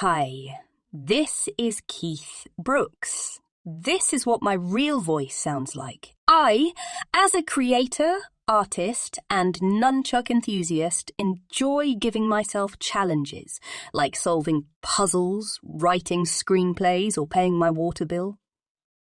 Hi, this is Keith Brooks. This is what my real voice sounds like. I, as a creator, artist, and nunchuck enthusiast, enjoy giving myself challenges, like solving puzzles, writing screenplays, or paying my water bill.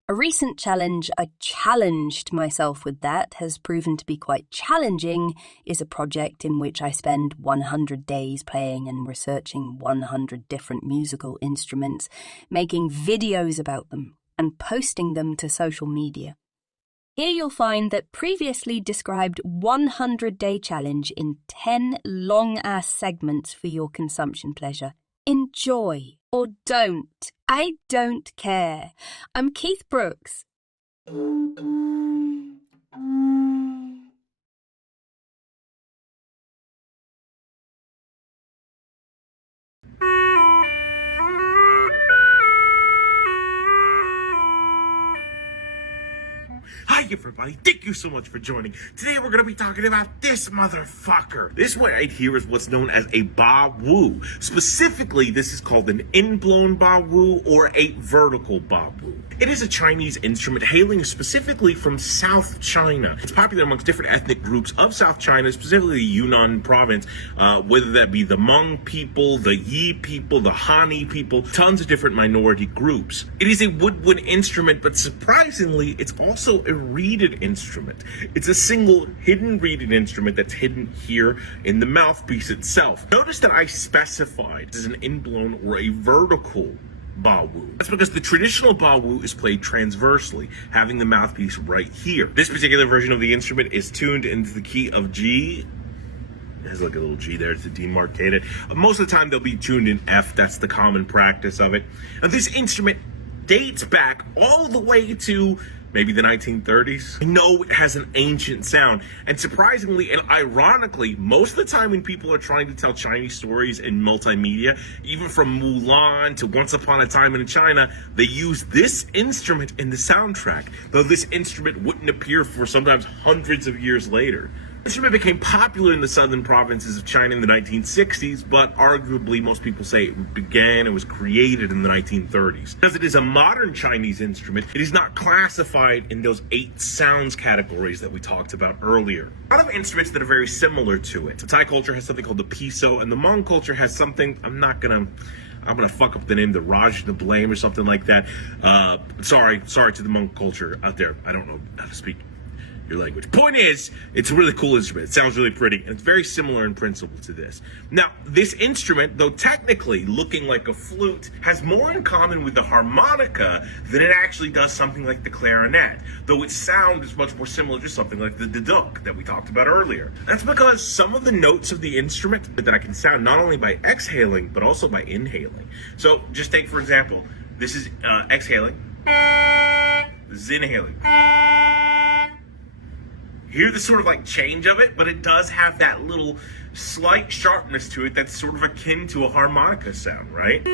A recent challenge I challenged myself with that has proven to be quite challenging is a project in which I spend 100 days playing and researching 100 different musical instruments, making videos about them, and posting them to social media. Here you'll find that previously described 100-day challenge in 10 long-ass segments for your consumption pleasure. Enjoy or don't. I don't care. I'm Keith Brooks. Hi everybody, thank you so much for joining. Today we're going to be talking about this motherfucker. This one right here is what's known as a ba wu. Specifically, this is called an in-blown ba wu or a vertical ba wu. It is a Chinese instrument hailing specifically from South China. It's popular amongst different ethnic groups of South China, specifically the Yunnan province, whether that be the Hmong people, the Yi people, the Han people, tons of different minority groups. It is a woodwind instrument, but surprisingly, it's also a reeded instrument. It's a single hidden reeded instrument that's hidden here in the mouthpiece itself. Notice that I specified this is an in-blown or a vertical ba wu. That's because the traditional ba wu is played transversely, having the mouthpiece right here. This particular version of the instrument is tuned into the key of G. There's like a little G there to demarcate it. Most of the time they'll be tuned in F. That's the common practice of it. Now this instrument dates back all the way to maybe the 1930s. I know it has an ancient sound, and surprisingly and ironically, most of the time when people are trying to tell Chinese stories in multimedia, even from Mulan to Once Upon a Time in China, they use this instrument in the soundtrack, though this instrument wouldn't appear for sometimes hundreds of years later. The instrument became popular in the southern provinces of China in the 1960s, but arguably most people say it was created in the 1930s. Because it is a modern Chinese instrument, it is not classified in those 8 sounds categories that we talked about earlier. A lot of instruments that are very similar to it. The Thai culture has something called the piso, and the Hmong culture has something, I'm gonna fuck up the name, the Raj the Blame or something like that. Sorry to the Hmong culture out there. I don't know how to speak your language. Point is, it's a really cool instrument. It sounds really pretty, and it's very similar in principle to this. Now, this instrument, though technically looking like a flute, has more in common with the harmonica than it actually does something like the clarinet, though its sound is much more similar to something like the duduk that we talked about earlier. That's because some of the notes of the instrument that I can sound not only by exhaling, but also by inhaling. So, just take, for example, this is exhaling, this is inhaling. Hear the sort of like change of it, but it does have that little slight sharpness to it that's sort of akin to a harmonica sound, right? I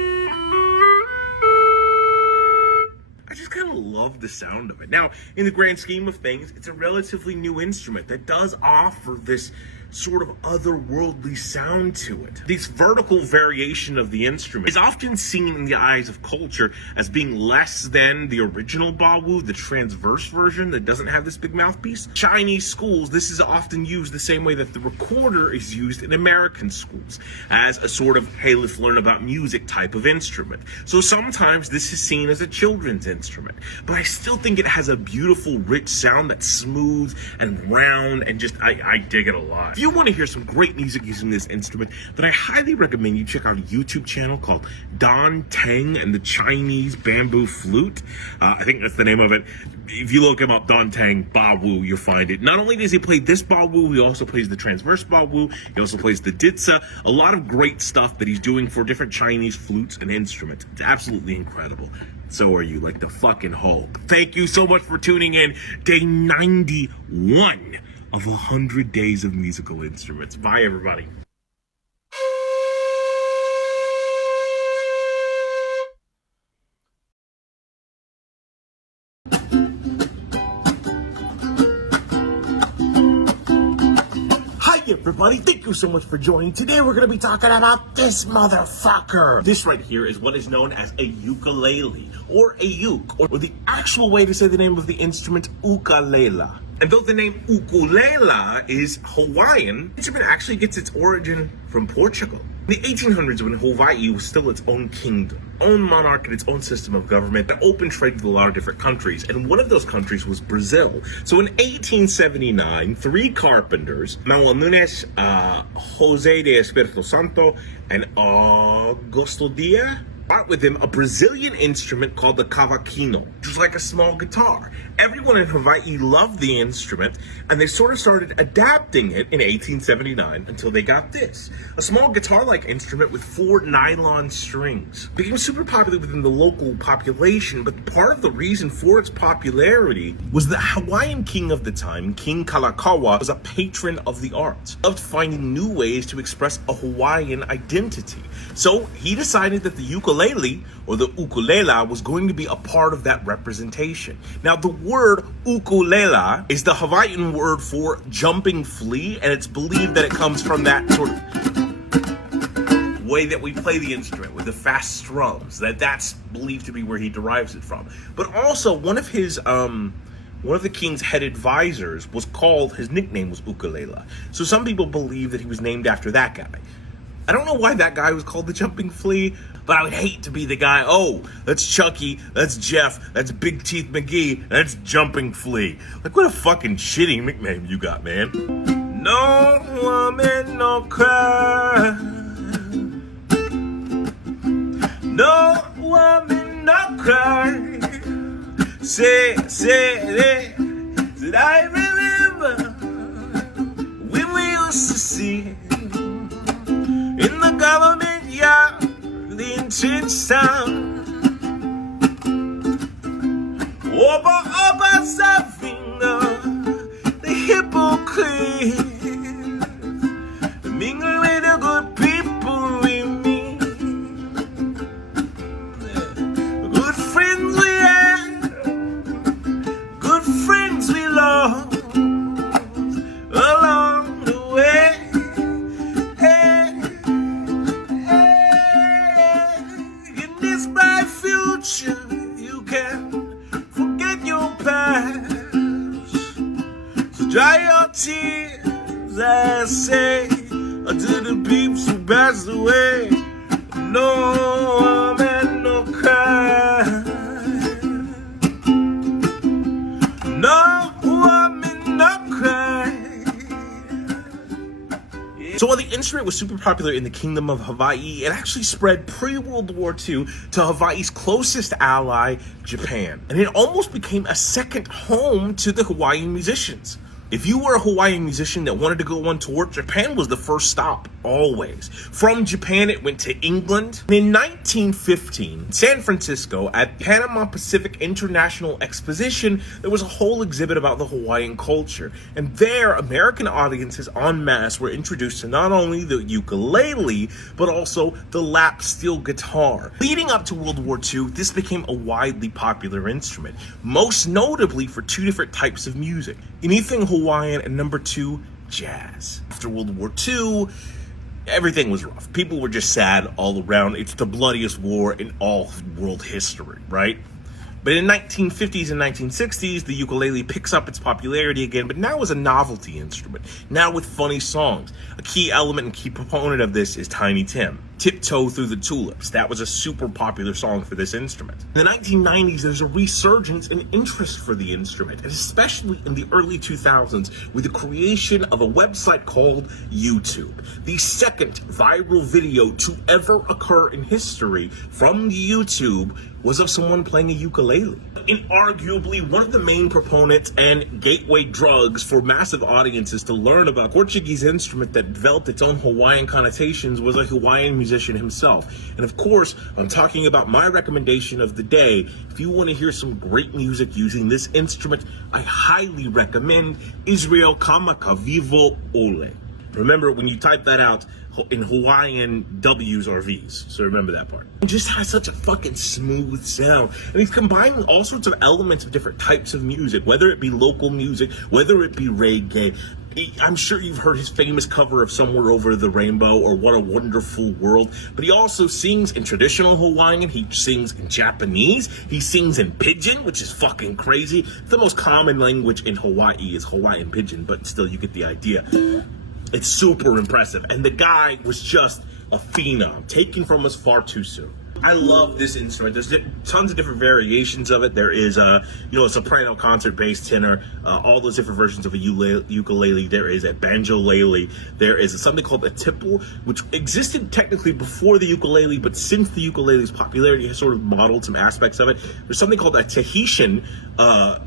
just kind of love the sound of it. Now, in the grand scheme of things, it's a relatively new instrument that does offer this sort of otherworldly sound to it. This vertical variation of the instrument is often seen in the eyes of culture as being less than the original ba wu, the transverse version that doesn't have this big mouthpiece. Chinese schools, this is often used the same way that the recorder is used in American schools, as a sort of, hey, let's learn about music type of instrument. So sometimes this is seen as a children's instrument, but I still think it has a beautiful, rich sound that's smooth and round, and just, I dig it a lot. If you want to hear some great music using this instrument, then I highly recommend you check out a YouTube channel called Don Teng and the Chinese Bamboo Flute. I think that's the name of it. If you look him up, Don Teng ba wu, you'll find it. Not only does he play this ba wu, he also plays the transverse ba wu. He also plays the ditsa. A lot of great stuff that he's doing for different Chinese flutes and instruments. It's absolutely incredible. So are you, like the fucking Hulk. Thank you so much for tuning in. Day 91 of 100 days of musical instruments. Bye, everybody. Hi, everybody, thank you so much for joining. Today we're going to be talking about this motherfucker. This right here is what is known as a ukulele, or a uke, or the actual way to say the name of the instrument, ukulele. And though the name ukulele is Hawaiian, the instrument actually gets its origin from Portugal. In the 1800s, when Hawaii was still its own kingdom, own monarch and its own system of government, and open trade with a lot of different countries, and one of those countries was Brazil. So in 1879, three carpenters, Manuel Nunes, Jose de Espirito Santo, and Augusto Dias, brought with him a Brazilian instrument called the cavaquinho, which was like a small guitar. Everyone in Hawaii loved the instrument, and they sort of started adapting it in 1879 until they got this. A small guitar-like instrument with 4 nylon strings. It became super popular within the local population, but part of the reason for its popularity was the Hawaiian king of the time, King Kalakaua, was a patron of the arts, loved finding new ways to express a Hawaiian identity. So he decided that the ukulele, or the ukulele, was going to be a part of that representation. Now, the word ukulele is the Hawaiian word for jumping flea, and it's believed that it comes from that sort of way that we play the instrument with the fast strums. That's believed to be where he derives it from. But also, one of the king's head advisors was called, his nickname was Ukulele. So some people believe that he was named after that guy. I don't know why that guy was called the Jumping Flea, but I would hate to be the guy, oh, that's Chucky, that's Jeff, that's Big Teeth McGee, that's Jumping Flea. Like, what a fucking shitty nickname you got, man. No woman, no cry. No woman, no cry. Say, did I remember when we used to see in the government yard, the intense sound. Oba Safinga, the hypocrite, mingle with the good people we meet. Good friends we have, good friends we lost along the way. You can forget your past, so dry your tears, I say, unto the peeps who passed away. No woman, no cry. No woman, no cry. So while the instrument was super popular in the Kingdom of Hawaii, it actually spread pre-World War II to Hawaii's closest ally, Japan. And it almost became a second home to the Hawaiian musicians. If you were a Hawaiian musician that wanted to go on tour, Japan was the first stop, always. From Japan, it went to England. In 1915, San Francisco, at Panama Pacific International Exposition, there was a whole exhibit about the Hawaiian culture. And there, American audiences en masse were introduced to not only the ukulele, but also the lap steel guitar. Leading up to World War II, this became a widely popular instrument, most notably for 2 different types of music. Anything Hawaiian, and number 2, jazz. After World War II, everything was rough. People were just sad all around. It's the bloodiest war in all world history, right? But in the 1950s and 1960s, the ukulele picks up its popularity again, but now as a novelty instrument, now with funny songs. A key element and key proponent of this is Tiny Tim. Tiptoe Through the Tulips. That was a super popular song for this instrument. In the 1990s, there's a resurgence in interest for the instrument, and especially in the early 2000s with the creation of a website called YouTube. The second viral video to ever occur in history from YouTube was of someone playing a ukulele. And arguably one of the main proponents and gateway drugs for massive audiences to learn about a Portuguese instrument that developed its own Hawaiian connotations was a Hawaiian musician himself. And of course, I'm talking about my recommendation of the day. If you want to hear some great music using this instrument, I highly recommend Israel Kamakawiwo Ole. Remember, when you type that out, in Hawaiian, W's are V's. So remember that part. It just has such a fucking smooth sound. And he's combining all sorts of elements of different types of music, whether it be local music, whether it be reggae. I'm sure you've heard his famous cover of Somewhere Over the Rainbow or What a Wonderful World, but he also sings in traditional Hawaiian, he sings in Japanese, he sings in Pidgin, which is fucking crazy. The most common language in Hawaii is Hawaiian Pidgin, but still you get the idea. It's super impressive, and the guy was just a phenom, taken from us far too soon. I love this instrument. There's tons of different variations of it. There is a soprano, concert, bass, tenor, all those different versions of a ukulele. There is a banjo-lele. There is something called a tipple, which existed technically before the ukulele, but since the ukulele's popularity has sort of modeled some aspects of it. There's something called a Tahitian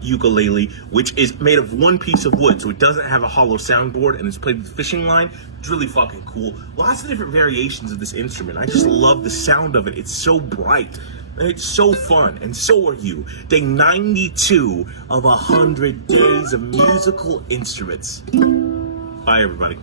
ukulele, which is made of one piece of wood, so it doesn't have a hollow soundboard, and it's played with a fishing line. It's really fucking cool. Lots of different variations of this instrument. I just love the sound of it. It's so bright. And it's so fun. And so are you. Day 92 of 100 days of musical instruments. Bye, everybody.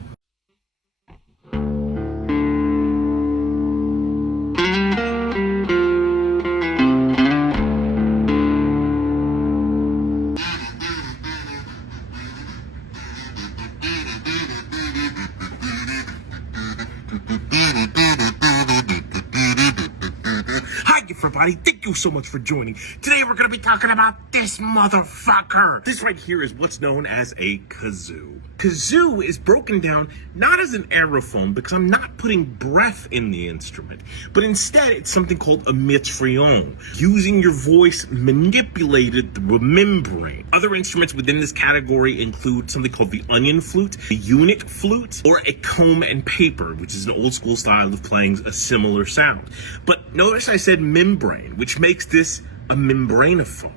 Hi, everybody. Thank you so much for joining. Today, we're going to be talking about this motherfucker. This right here is what's known as a kazoo. Kazoo is broken down not as an aerophone, because I'm not putting breath in the instrument, but instead it's something called a metrion, using your voice manipulated through a membrane. Other instruments within this category include something called the onion flute, the unit flute, or a comb and paper, which is an old school style of playing a similar sound. But notice I said membrane, which makes this a membranophone.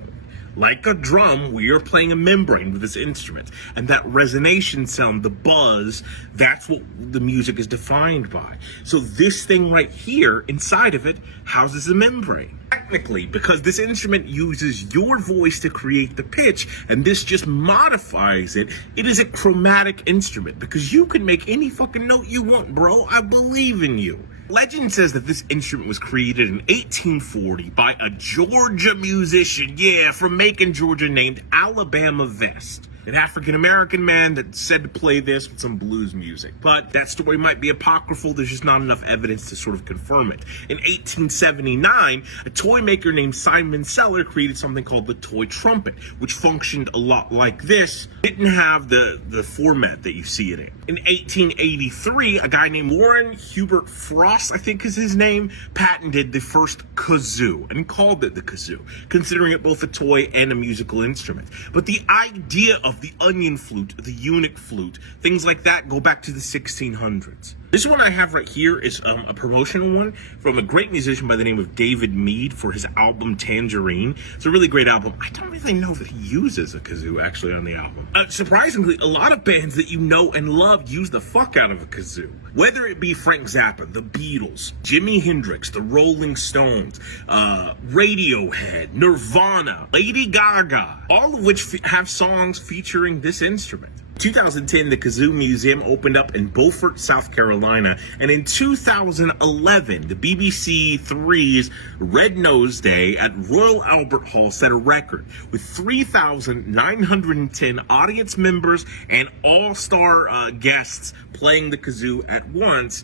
Like a drum, we are playing a membrane with this instrument. And that resonation sound, the buzz, that's what the music is defined by. So this thing right here, inside of it, houses a membrane. Technically, because this instrument uses your voice to create the pitch, and this just modifies it, it is a chromatic instrument. Because you can make any fucking note you want, bro. I believe in you. Legend says that this instrument was created in 1840 by a Georgia musician, from Macon, Georgia, named Alabama Vest. An African-American man that said to play this with some blues music. But that story might be apocryphal. There's just not enough evidence to sort of confirm it. In 1879, a toy maker named Simon Seller created something called the toy trumpet, which functioned a lot like this. It didn't have the format that you see it in. In 1883, a guy named Warren Hubert Frost, I think is his name, patented the first kazoo and called it the kazoo, considering it both a toy and a musical instrument. But the idea of the onion flute, the eunuch flute, things like that go back to the 1600s. This one I have right here is a promotional one from a great musician by the name of David Mead for his album Tangerine. It's a really great album. I don't really know that he uses a kazoo actually on the album. Surprisingly, a lot of bands that you know and love use the fuck out of a kazoo. Whether it be Frank Zappa, the Beatles, Jimi Hendrix, the Rolling Stones, Radiohead, Nirvana, Lady Gaga, all of which have songs featuring this instrument. 2010, the Kazoo Museum opened up in Beaufort, South Carolina, and in 2011, the BBC Three's Red Nose Day at Royal Albert Hall set a record with 3,910 audience members and all-star guests playing the kazoo at once,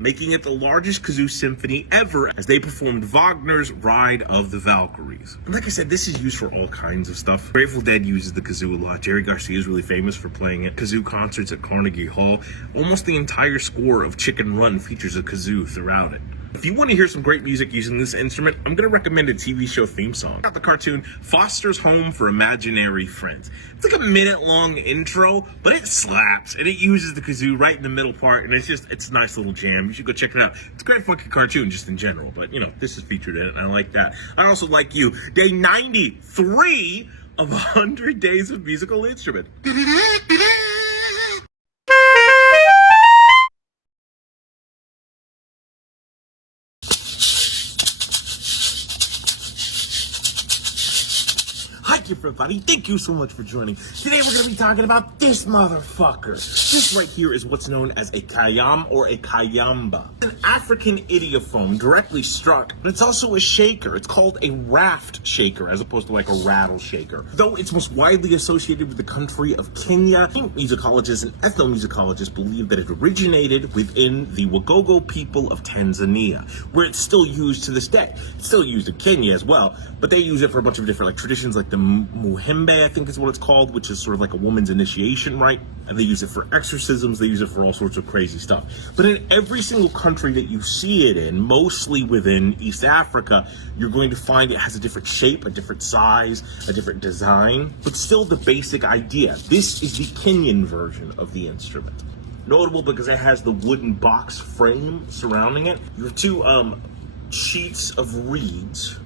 making it the largest kazoo symphony ever as they performed Wagner's Ride of the Valkyries. And like I said, this is used for all kinds of stuff. Grateful Dead uses the kazoo a lot. Jerry Garcia is really famous for playing at kazoo concerts at Carnegie Hall. Almost the entire score of Chicken Run features a kazoo throughout it. If you want to hear some great music using this instrument, I'm going to recommend a TV show theme song. Got the cartoon Foster's Home for Imaginary Friends. It's like a minute-long intro, but it slaps, and it uses the kazoo right in the middle part, and it's a nice little jam. You should go check it out. It's a great fucking cartoon just in general, but, this is featured in it, and I like that. I also like you. Day 93 of 100 Days of Musical Instrument. Hi, Thank you, everybody. Thank you so much for joining. Today we're going to be talking about this motherfucker. This right here is what's known as a kayam or a kayamba. It's an African idiophone directly struck, but it's also a shaker. It's called a raft shaker as opposed to like a rattle shaker. Though it's most widely associated with the country of Kenya, musicologists and ethnomusicologists believe that it originated within the Wagogo people of Tanzania, where it's still used to this day. It's still used in Kenya as well, but they use it for a bunch of different like traditions, like the Muhembe, I think is what it's called, which is sort of like a woman's initiation rite. And they use it for exorcisms, they use it for all sorts of crazy stuff. But in every single country that you see it in, mostly within East Africa, you're going to find it has a different shape, a different size, a different design, but still the basic idea. This is the Kenyan version of the instrument. Notable because it has the wooden box frame surrounding it. You have two sheets of reeds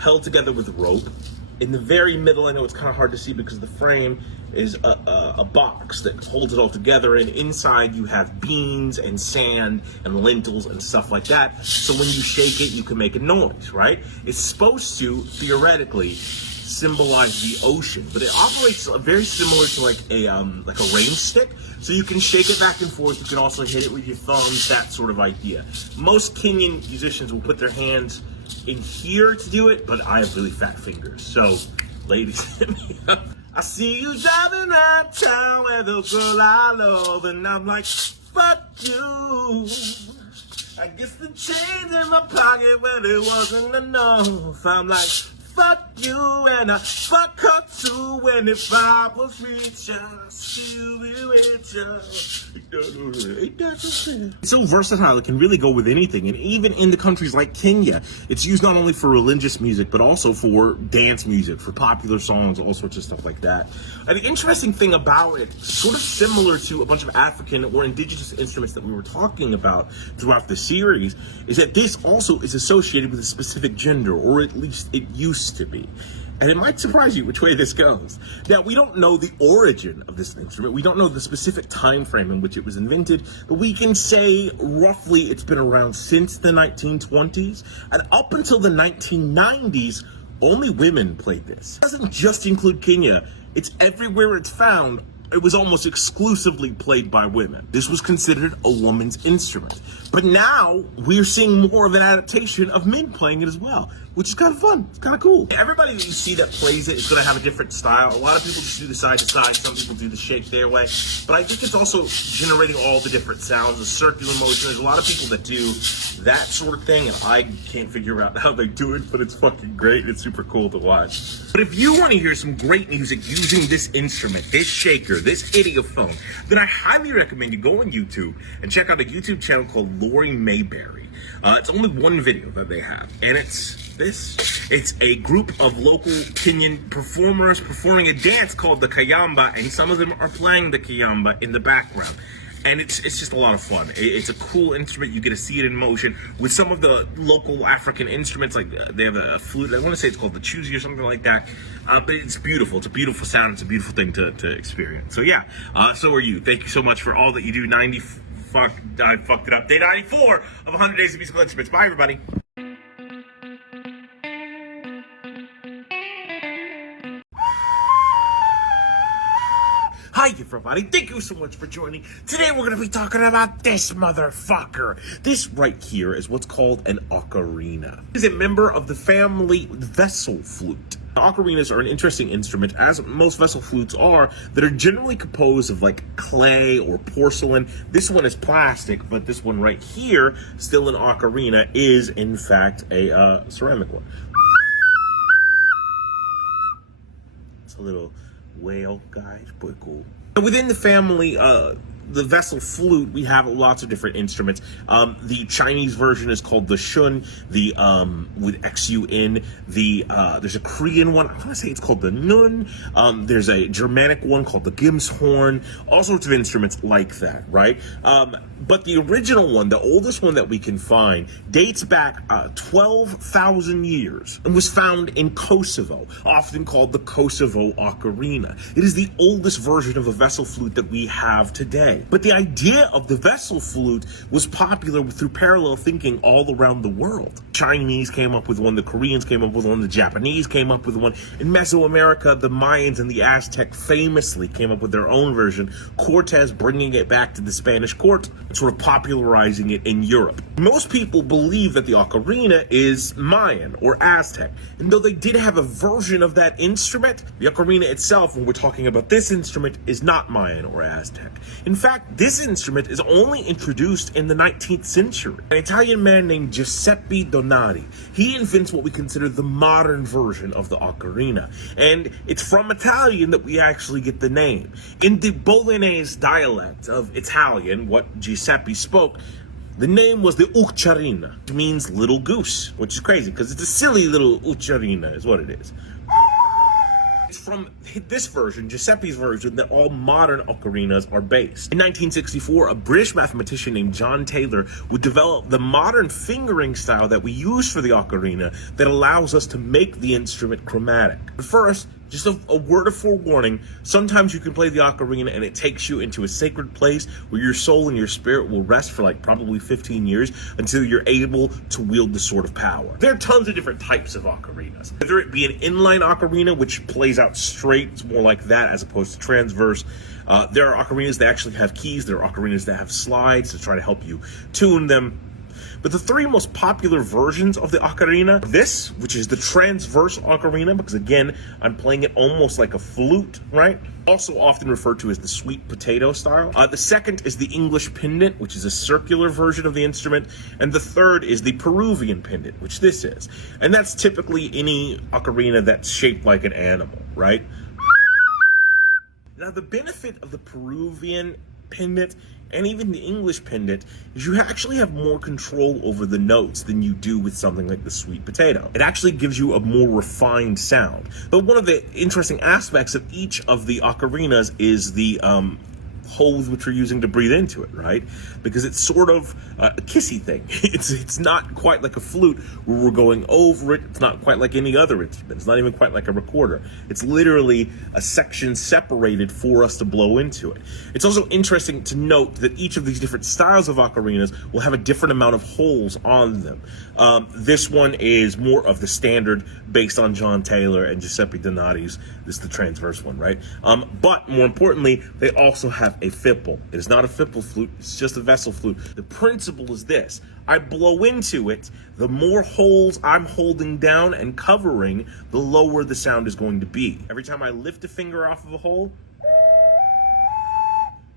held together with rope. In the very middle, I know it's kind of hard to see because the frame is a box that holds it all together, and inside you have beans and sand and lentils and stuff like that. So when you shake it, you can make a noise, right? It's supposed to, theoretically, symbolize the ocean, but it operates very similar to like a rain stick. So you can shake it back and forth. You can also hit it with your thumbs, that sort of idea. Most Kenyan musicians will put their hands in here to do it, but I have really fat fingers. So, ladies, hit me up. I see you driving uptown with a girl I love, and I'm like, fuck you. I guess the change in my pocket, well, it wasn't enough. I'm like, fuck you, and I fuck her too, and if I was richer, still be richer. It's so versatile, it can really go with anything, and even in the countries like Kenya, it's used not only for religious music, but also for dance music, for popular songs, all sorts of stuff like that. And the interesting thing about it, sort of similar to a bunch of African or indigenous instruments that we were talking about throughout the series, is that this also is associated with a specific gender, or at least it used to be. And it might surprise you which way this goes. Now, we don't know the origin of this instrument. We don't know the specific time frame in which it was invented, but we can say roughly it's been around since the 1920s. And up until the 1990s, only women played this. It doesn't just include Kenya. It's everywhere it's found. It was almost exclusively played by women. This was considered a woman's instrument. But now we're seeing more of an adaptation of men playing it as well, which is kind of fun. It's kind of cool. Everybody that you see that plays it is going to have a different style. A lot of people just do the side to side. Some people do the shake their way. But I think it's also generating all the different sounds, the circular motion. There's a lot of people that do that sort of thing, and I can't figure out how they do it, but it's fucking great. It's super cool to watch. But if you want to hear some great music using this instrument, this shaker, this idiophone, then I highly recommend you go on YouTube and check out a YouTube channel called Lori Mayberry. It's only one video that they have, and it's this. It's a group of local Kenyan performers performing a dance called the kayamba, and some of them are playing the kayamba in the background. And it's just a lot of fun. It's a cool instrument. You get to see it in motion with some of the local African instruments. Like they have a flute. I want to say it's called the chuzi or something like that. But it's beautiful. It's a beautiful sound. It's a beautiful thing to experience. So yeah, so are you. Thank you so much for all that you do. I fucked it up. Day 94 of 100 Days of Musical Instruments. Bye, everybody. Hi everybody, thank you so much for joining. Today we're going to be talking about this motherfucker. This right here is what's called an ocarina. It is a member of the family vessel flute. Ocarinas are an interesting instrument, as most vessel flutes are, that are generally composed of like clay or porcelain. This one is plastic, but this one right here, still an ocarina, is in fact a ceramic one. It's a little whale, guys, pretty cool. Within the family, the vessel flute, we have lots of different instruments. The Chinese version is called the shun, with XUN. There's a Korean one, I want to say it's called the nun. There's a Germanic one called the Gimshorn. All sorts of instruments like that, right? But the original one, the oldest one that we can find, dates back 12,000 years and was found in Kosovo, often called the Kosovo ocarina. It is the oldest version of a vessel flute that we have today. today. But the idea of the vessel flute was popular through parallel thinking all around the world. Chinese came up with one, the Koreans came up with one, the Japanese came up with one. In Mesoamerica, the Mayans and the Aztec famously came up with their own version, Cortez bringing it back to the Spanish court and sort of popularizing it in Europe. Most people believe that the ocarina is Mayan or Aztec, and though they did have a version of that instrument, the ocarina itself, when we're talking about this instrument, is not Mayan or Aztec. In fact, this instrument is only introduced in the 19th century. An Italian man named Giuseppe Donati, he invents what we consider the modern version of the ocarina, and it's from Italian that we actually get the name. In the Bolognese dialect of Italian, what Giuseppe spoke, the name was the Ucciarina, which means little goose, which is crazy because it's a silly little Ucciarina is what it is. It's from this version, Giuseppe's version, that all modern ocarinas are based. In 1964, a British mathematician named John Taylor would develop the modern fingering style that we use for the ocarina that allows us to make the instrument chromatic. But first, just a word of forewarning, sometimes you can play the ocarina and it takes you into a sacred place where your soul and your spirit will rest for like probably 15 years until you're able to wield the sword of power. There are tons of different types of ocarinas. Whether it be an inline ocarina, which plays out straight, it's more like that as opposed to transverse. There are ocarinas that actually have keys. There are ocarinas that have slides to try to help you tune them. But the three most popular versions of the ocarina, this, which is the transverse ocarina, because again, I'm playing it almost like a flute, right? Also often referred to as the sweet potato style. The second is the English pendant, which is a circular version of the instrument. And the third is the Peruvian pendant, which this is. And that's typically any ocarina that's shaped like an animal, right? Now, the benefit of the Peruvian pendant and even the English pendant is you actually have more control over the notes than you do with something like the sweet potato. It actually gives you a more refined sound. But one of the interesting aspects of each of the ocarinas is the holes which we're using to breathe into it, right? Because it's sort of a kissy thing. It's not quite like a flute where we're going over it. It's not quite like any other instrument. It's not even quite like a recorder. It's literally a section separated for us to blow into it. It's also interesting to note that each of these different styles of ocarinas will have a different amount of holes on them. This one is more of the standard based on John Taylor and Giuseppe Donati's. This is the transverse one, right? But more importantly, they also have a fipple. It is not a fipple flute, it's just a vessel flute. The principle is this: I blow into it, the more holes I'm holding down and covering, the lower the sound is going to be. Every time I lift a finger off of a hole,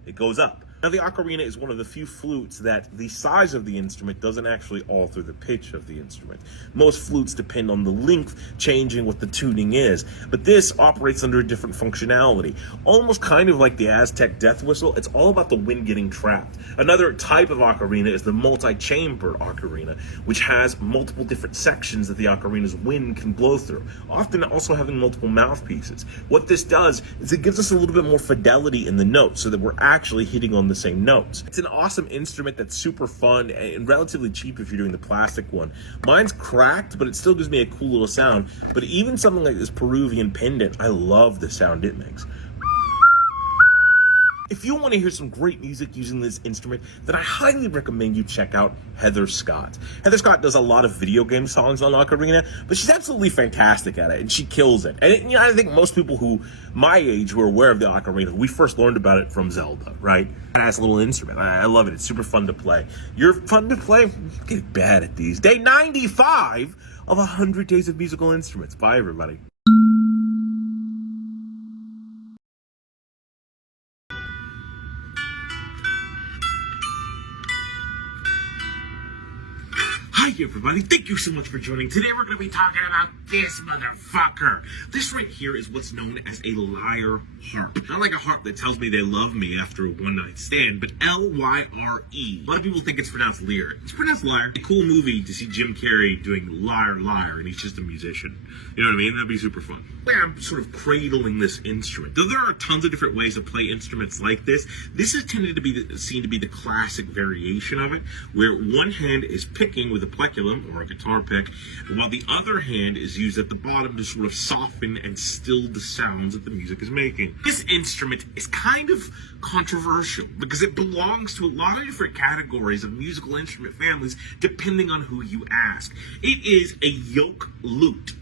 it goes up. Now, the ocarina is one of the few flutes that the size of the instrument doesn't actually alter the pitch of the instrument. Most flutes depend on the length changing what the tuning is, but this operates under a different functionality. Almost kind of like the Aztec death whistle, it's all about the wind getting trapped. Another type of ocarina is the multi-chamber ocarina, which has multiple different sections that the ocarina's wind can blow through, often also having multiple mouthpieces. What this does is it gives us a little bit more fidelity in the notes so that we're actually hitting on the same notes. It's an awesome instrument that's super fun and relatively cheap if you're doing the plastic one. Mine's cracked, but it still gives me a cool little sound. But even something like this Peruvian pendant, I love the sound it makes. If you want to hear some great music using this instrument, then I highly recommend you check out Heather Scott. Heather Scott does a lot of video game songs on ocarina, but she's absolutely fantastic at it, and she kills it. And I think most people who my age who are aware of the ocarina, we first learned about it from Zelda, right? That's a little instrument. I love it. It's super fun to play. You're fun to play? Get bad at these. Day 95 of 100 Days of Musical Instruments. Bye, everybody. Hi everybody, thank you so much for joining. Today we're going to be talking about this motherfucker. This right here is what's known as a lyre harp. Not like a harp that tells me they love me after a one-night stand, but L-Y-R-E. A lot of people think it's pronounced lyre. It's pronounced lyre. A cool movie to see Jim Carrey doing Liar Liar, and he's just a musician. You know what I mean? That'd be super fun. I'm sort of cradling this instrument. Though there are tons of different ways to play instruments like this, this is tended to be seen to be the classic variation of it, where one hand is picking with a speculum, or a guitar pick, while the other hand is used at the bottom to sort of soften and still the sounds that the music is making. This instrument is kind of controversial because it belongs to a lot of different categories of musical instrument families depending on who you ask. It is a yoke lute.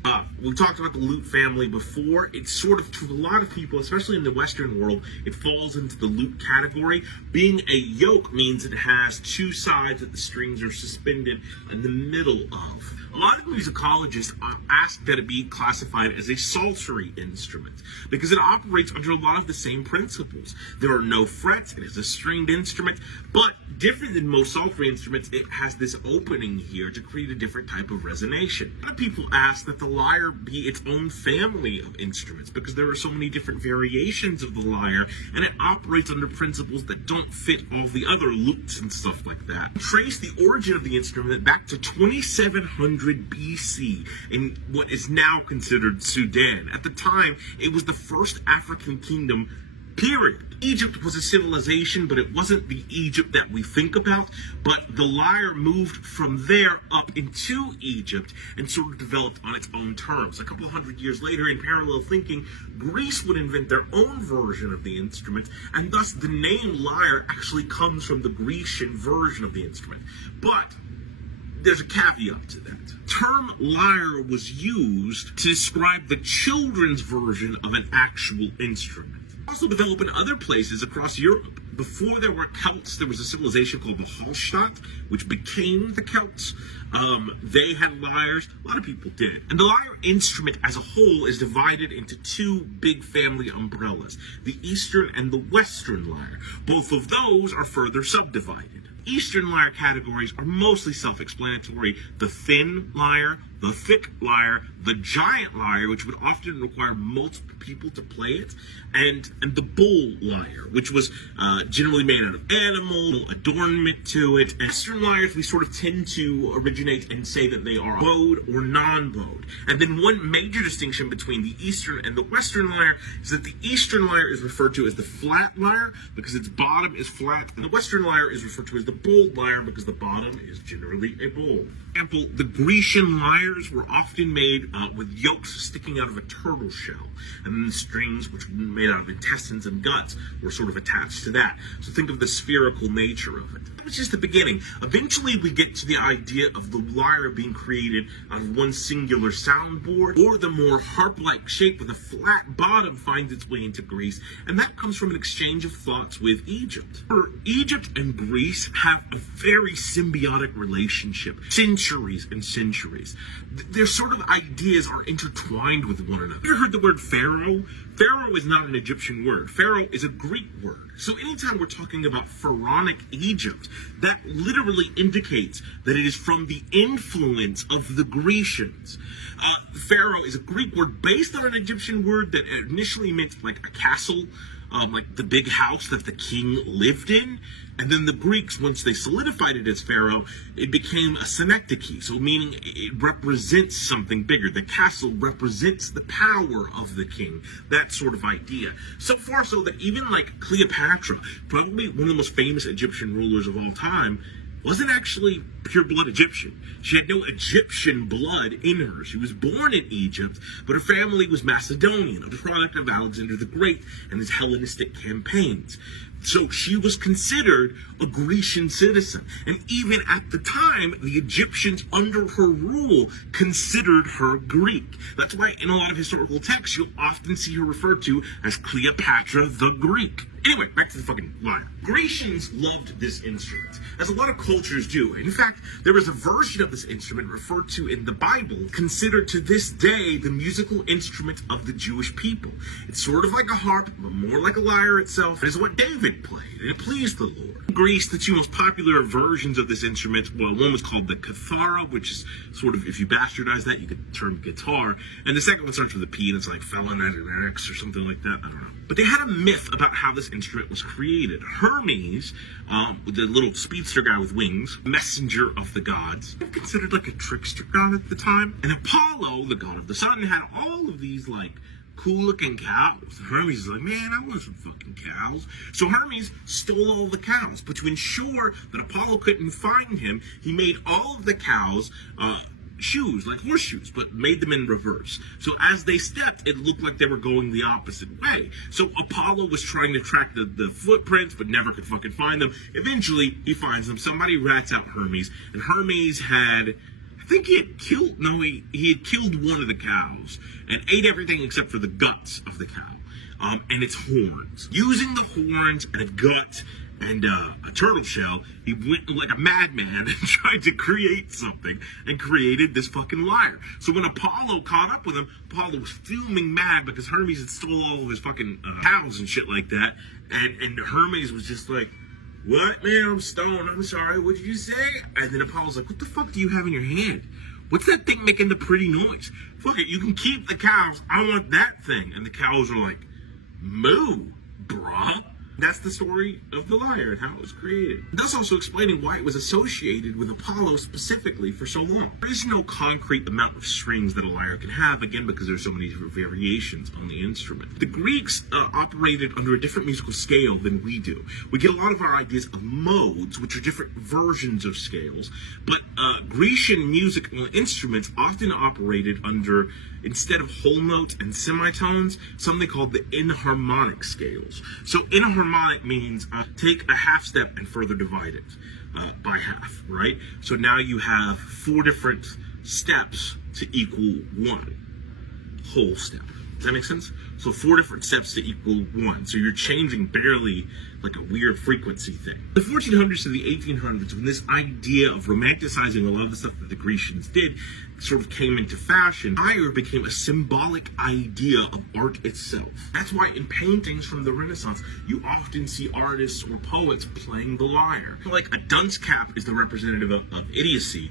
We talked about the lute family before. It's sort of, to a lot of people, especially in the Western world, it falls into the lute category. Being a yoke means it has two sides that the strings are suspended in the middle of. A lot of musicologists ask that it be classified as a psaltery instrument because it operates under a lot of the same principles. There are no frets, it is a stringed instrument, but different than most psaltery instruments, it has this opening here to create a different type of resonation. A lot of people ask that the lyre be its own family of instruments because there are so many different variations of the lyre, and it operates under principles that don't fit all the other lutes and stuff like that. Trace the origin of the instrument back to 2700 BC in what is now considered Sudan. At the time, it was the first African kingdom, period. Egypt was a civilization, but it wasn't the Egypt that we think about. But the lyre moved from there up into Egypt and sort of developed on its own terms. A couple of hundred years later, in parallel thinking, Greece would invent their own version of the instrument, and thus the name lyre actually comes from the Grecian version of the instrument. But there's a caveat to that. Term lyre was used to describe the children's version of an actual instrument. Also developed in other places across Europe. Before there were Celts, there was a civilization called the Hallstatt, which became the Celts. They had lyres. A lot of people did. And the lyre instrument as a whole is divided into two big family umbrellas, the Eastern and the Western lyre. Both of those are further subdivided. Eastern lyre categories are mostly self-explanatory. The thin lyre, the thick lyre, the giant lyre, which would often require multiple people to play it, and the bull lyre, which was generally made out of animal adornment to it. Western lyres, we sort of tend to originate and say that they are bowed or non-bowed. And then one major distinction between the Eastern and the Western lyre is that the Eastern lyre is referred to as the flat lyre because its bottom is flat, and the Western lyre is referred to as the bowed lyre because the bottom is generally a bowl. For example, the Grecian lyres were often made with yolks sticking out of a turtle shell, and then the strings, which were made out of intestines and guts, were sort of attached to that. So think of the spherical nature of it. That was just the beginning. Eventually we get to the idea of the lyre being created out of one singular soundboard, or the more harp-like shape with a flat bottom finds its way into Greece, and that comes from an exchange of thoughts with Egypt. Egypt and Greece have a very symbiotic relationship, centuries and centuries. Their sort of ideas are intertwined with one another. You heard the word pharaoh? Pharaoh is not an Egyptian word. Pharaoh is a Greek word. So anytime we're talking about pharaonic Egypt, that literally indicates that it is from the influence of the Grecians. Pharaoh is a Greek word based on an Egyptian word that initially meant like a castle, like the big house that the king lived in. And then the Greeks, once they solidified it as pharaoh, it became a synecdoche, so meaning it represents something bigger. The castle represents the power of the king, that sort of idea. So far so that even like Cleopatra, probably one of the most famous Egyptian rulers of all time, wasn't actually pure-blood Egyptian. She had no Egyptian blood in her. She was born in Egypt, but her family was Macedonian, a product of Alexander the Great and his Hellenistic campaigns. So she was considered a Grecian citizen. And even at the time, the Egyptians under her rule considered her Greek. That's why in a lot of historical texts, you'll often see her referred to as Cleopatra the Greek. Anyway, back to the fucking lyre. Grecians loved this instrument, as a lot of cultures do. In fact, there is a version of this instrument referred to in the Bible, considered to this day the musical instrument of the Jewish people. It's sort of like a harp, but more like a lyre itself. It is what David played, and it pleased the Lord. In Greece, the two most popular versions of this instrument, well, one was called the kithara, which is sort of, if you bastardize that, you could term guitar, and the second one starts with a P, and it's like Phalanx or something like that, I don't know. But they had a myth about how this instrument was created. Hermes, the little speedster guy with wings, messenger of the gods, considered like a trickster god at the time. And Apollo, the god of the sun, had all of these like cool looking cows. Hermes is like, man, I want some fucking cows. So Hermes stole all the cows, but to ensure that Apollo couldn't find him, he made all of the cows shoes, like horseshoes, but made them in reverse. So as they stepped, it looked like they were going the opposite way. So Apollo was trying to track the footprints, but never could fucking find them. Eventually, he finds them. Somebody rats out Hermes, and Hermes had, I think he had killed one of the cows and ate everything except for the guts of the cow, and its horns. Using the horns and a gut and a turtle shell, he went like a madman and tried to create something and created this fucking lyre. So when Apollo caught up with him, Apollo was fuming mad because Hermes had stolen all of his fucking cows and shit like that. And Hermes was just like, what, man, I'm stoned, I'm sorry, what did you say? And then Apollo's like, what the fuck do you have in your hand? What's that thing making the pretty noise? Fuck it, you can keep the cows, I want that thing. And the cows are like, moo, bruh. That's the story of the lyre and how it was created. Thus also explaining why it was associated with Apollo specifically for so long. There is no concrete amount of strings that a lyre can have, again, because there's so many different variations on the instrument. The Greeks operated under a different musical scale than we do. We get a lot of our ideas of modes, which are different versions of scales, but Grecian musical instruments often operated under, instead of whole notes and semitones, something called the enharmonic scales. So enharmonic means take a half step and further divide it by half, right? So now you have 4 different steps to equal 1 whole step. Does that make sense? So 4 different steps to equal 1. So you're changing barely like a weird frequency thing. The 1400s to the 1800s, when this idea of romanticizing a lot of the stuff that the Grecians did sort of came into fashion, lyre became a symbolic idea of art itself. That's why in paintings from the Renaissance, you often see artists or poets playing the lyre. Like a dunce cap is the representative of idiocy.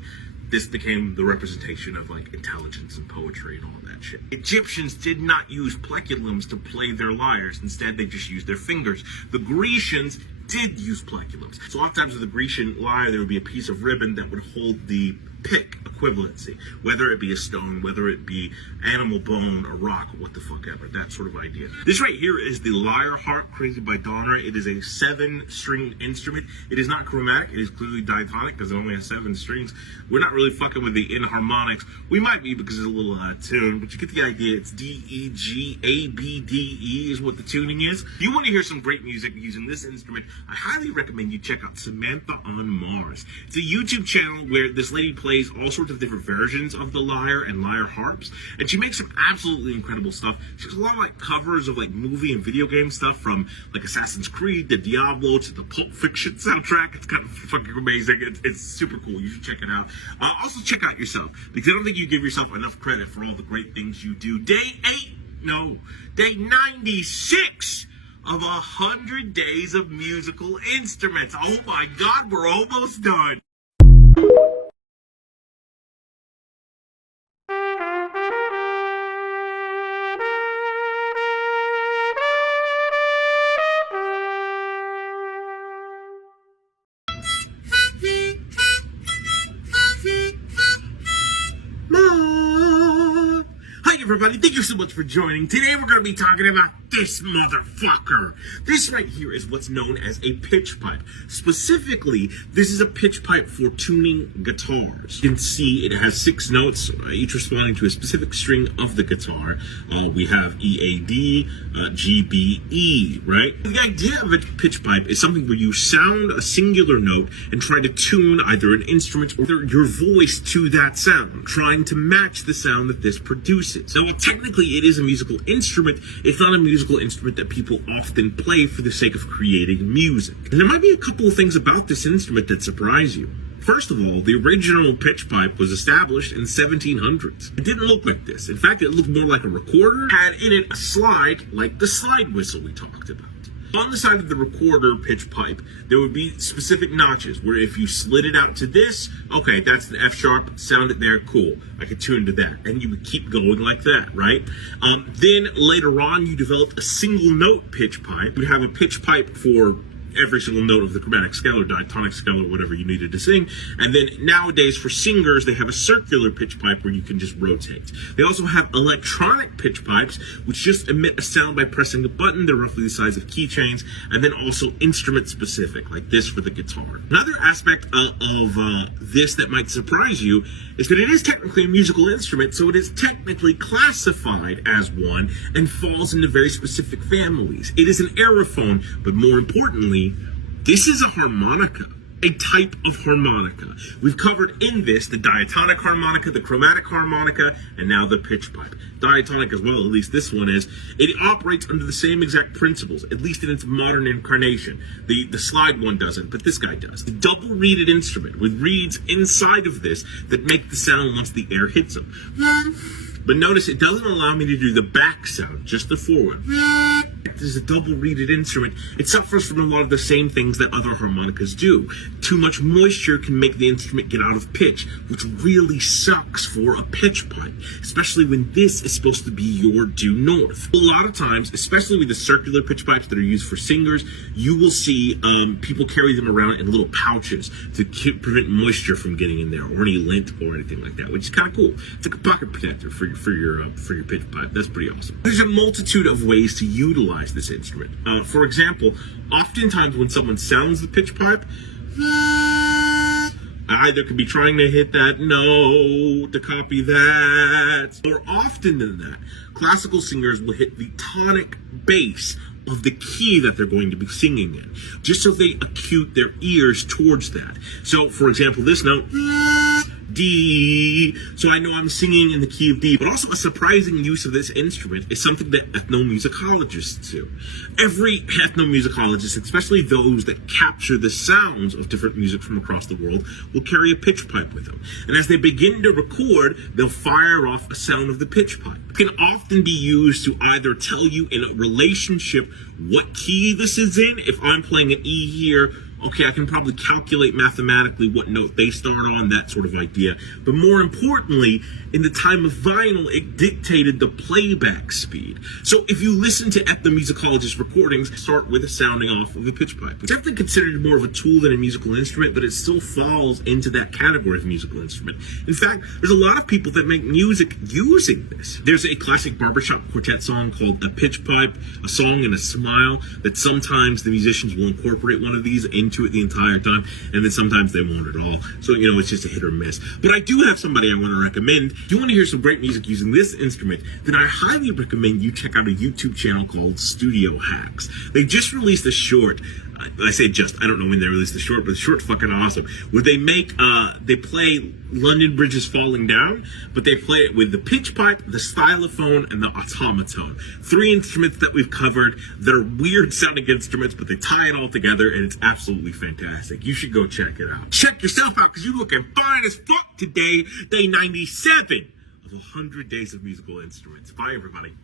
This became the representation of like intelligence and poetry and all that shit. Egyptians did not use pleculums to play their lyres. Instead, they just used their fingers. The Grecians did use pleculums. So oftentimes with the Grecian lyre, there would be a piece of ribbon that would hold the pick equivalency, whether it be a stone, whether it be animal bone, a rock, what the fuck ever, that sort of idea. This right here is the lyre harp created by Donner. It is a 7-stringed instrument. It is not chromatic. It is clearly diatonic because it only has 7 strings. We're not really fucking with the enharmonics. We might be because it's a little out of tune, but you get the idea. It's D, E, G, A, B, D, E is what the tuning is. If you want to hear some great music using this instrument, I highly recommend you check out Samantha on Mars. It's a YouTube channel where this lady plays all sorts of different versions of the lyre and lyre harps, and she makes some absolutely incredible stuff. She has a lot of like covers of like movie and video game stuff, from like Assassin's Creed to Diablo to the Pulp Fiction soundtrack. It's kind of fucking amazing. It's super cool. You should check it out. Also check out yourself, because I don't think you give yourself enough credit for all the great things you do. Day 96 of 100 days of musical instruments. Oh my God, we're almost done. Everybody, thank you so much for joining. Today we're going to be talking about this motherfucker. This right here is what's known as a pitch pipe. Specifically, this is a pitch pipe for tuning guitars. You can see it has 6 notes, each responding to a specific string of the guitar. We have E, A, D, G, B, E, right? The idea of a pitch pipe is something where you sound a singular note and try to tune either an instrument or your voice to that sound, trying to match the sound that this produces. So technically it is a musical instrument. It's not a musical instrument that people often play for the sake of creating music. And there might be a couple of things about this instrument that surprise you. First of all, the original pitch pipe was established in 1700s. It didn't look like this. In fact, it looked more like a recorder, had in it a slide like the slide whistle we talked about. On the side of the recorder pitch pipe, there would be specific notches where if you slid it out to this, okay, that's the F sharp, sound it there, cool, I could tune to that. And you would keep going like that, right? Then later on, you developed a single note pitch pipe. You'd have a pitch pipe for every single note of the chromatic scale or diatonic scale or whatever you needed to sing. And then nowadays for singers, they have a circular pitch pipe where you can just rotate. They also have electronic pitch pipes, which just emit a sound by pressing a button. They're roughly the size of keychains, and then also instrument specific, like this for the guitar. Another aspect of this that might surprise you is that it is technically a musical instrument, so it is technically classified as one and falls into very specific families. It is an aerophone, but more importantly, this is a harmonica. A type of harmonica. We've covered in this the diatonic harmonica, the chromatic harmonica, and now the pitch pipe. Diatonic as well, at least this one is. It operates under the same exact principles, at least in its modern incarnation. The slide one doesn't, but this guy does. The double-reeded instrument with reeds inside of this that make the sound once the air hits them. But notice it doesn't allow me to do the back sound, just the forward. This is a double-reeded instrument. It suffers from a lot of the same things that other harmonicas do. Too much moisture can make the instrument get out of pitch, which really sucks for a pitch pipe, especially when this is supposed to be your due north. A lot of times, especially with the circular pitch pipes that are used for singers, you will see people carry them around in little pouches to prevent moisture from getting in there, or any lint or anything like that, which is kind of cool. It's like a pocket protector for your pitch pipe. That's pretty awesome. There's a multitude of ways to utilize this instrument. For example, oftentimes when someone sounds the pitch pipe, either could be trying to hit that note to copy that. More often than that, classical singers will hit the tonic bass of the key that they're going to be singing in, just so they acute their ears towards that. So, for example, this note, D, so I know I'm singing in the key of D. But also a surprising use of this instrument is something that ethnomusicologists do. Every ethnomusicologist, especially those that capture the sounds of different music from across the world, will carry a pitch pipe with them. And as they begin to record, they'll fire off a sound of the pitch pipe. It can often be used to either tell you in a relationship what key this is in. If I'm playing an E here, okay, I can probably calculate mathematically what note they start on, that sort of idea. But more importantly, in the time of vinyl, it dictated the playback speed. So if you listen to ethnomusicologist recordings, start with a sounding off of the pitch pipe. It's definitely considered more of a tool than a musical instrument, but it still falls into that category of musical instrument. In fact, there's a lot of people that make music using this. There's a classic barbershop quartet song called A Pitch Pipe, a song and a smile, that sometimes the musicians will incorporate one of these into it the entire time, and then sometimes they won't at all. So, it's just a hit or miss. But I do have somebody I want to recommend. If you want to hear some great music using this instrument, then I highly recommend you check out a YouTube channel called Studio Hacks. They just released a short. I say just, I don't know when they released the short, but the short's fucking awesome. Where they they play London Bridge is Falling Down, but they play it with the pitch pipe, the stylophone, and the automaton. 3 instruments that we've covered that are weird sounding instruments, but they tie it all together, and it's absolutely fantastic. You should go check it out. Check yourself out, because you're looking fine as fuck today, day 97 of 100 Days of Musical Instruments. Bye, everybody.